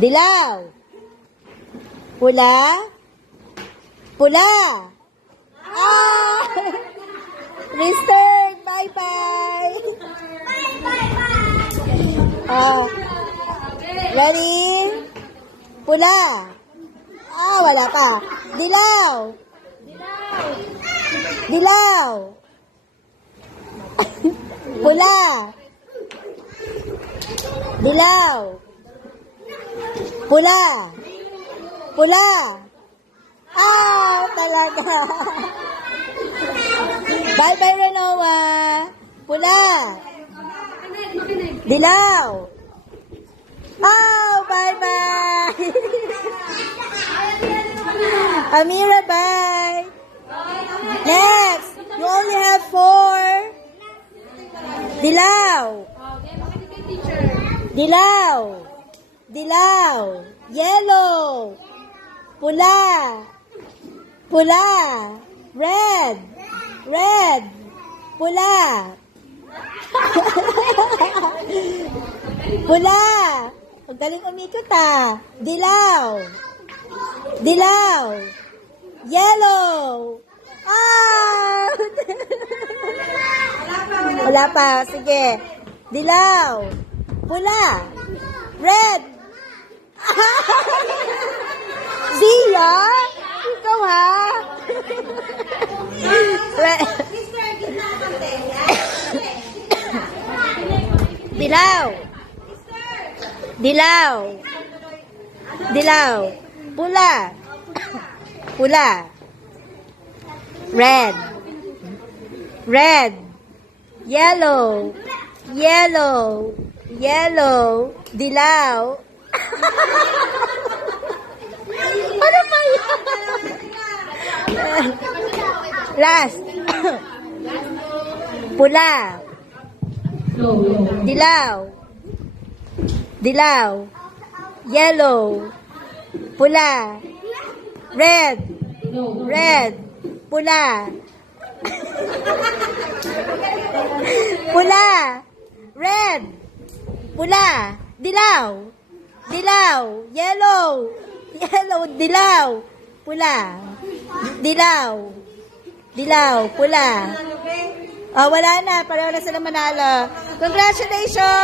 Dilaw. Pula. Pula. Ah! Restart. Bye-bye. Ready? Pula. Wala pa. Dilaw. Dilaw. Pula. Dilaw. Pula. Pula. Talaga. Bye-bye, Renoa. Pula. Dilaw. Bye-bye. Amira, bye. Next. You only have 4. Dilaw. Dilaw. Dilaw. Yellow. Pula. Pula. Red. Red. Pula. Pula. Ang galing umikot Dilaw. Dilaw. Yellow. Wala pa. Sige. Dilaw. Pula. Red. Zia? Ikaw Dilaw. Dilaw. Dilaw. Pula. Pula. Red. Red. Yellow. Yellow. Yellow. Dilaw. Ano ba yan? Last. Pula. Dilaw. Dilaw. Yellow. Pula. Red. Red. Pula. Pula. Red. Pula. Dilaw. Dilaw. Yellow. Yellow. Dilaw. Pula. Dilaw. Dilaw. Pula. Wala na. Pareho na sila manalo. Congratulations!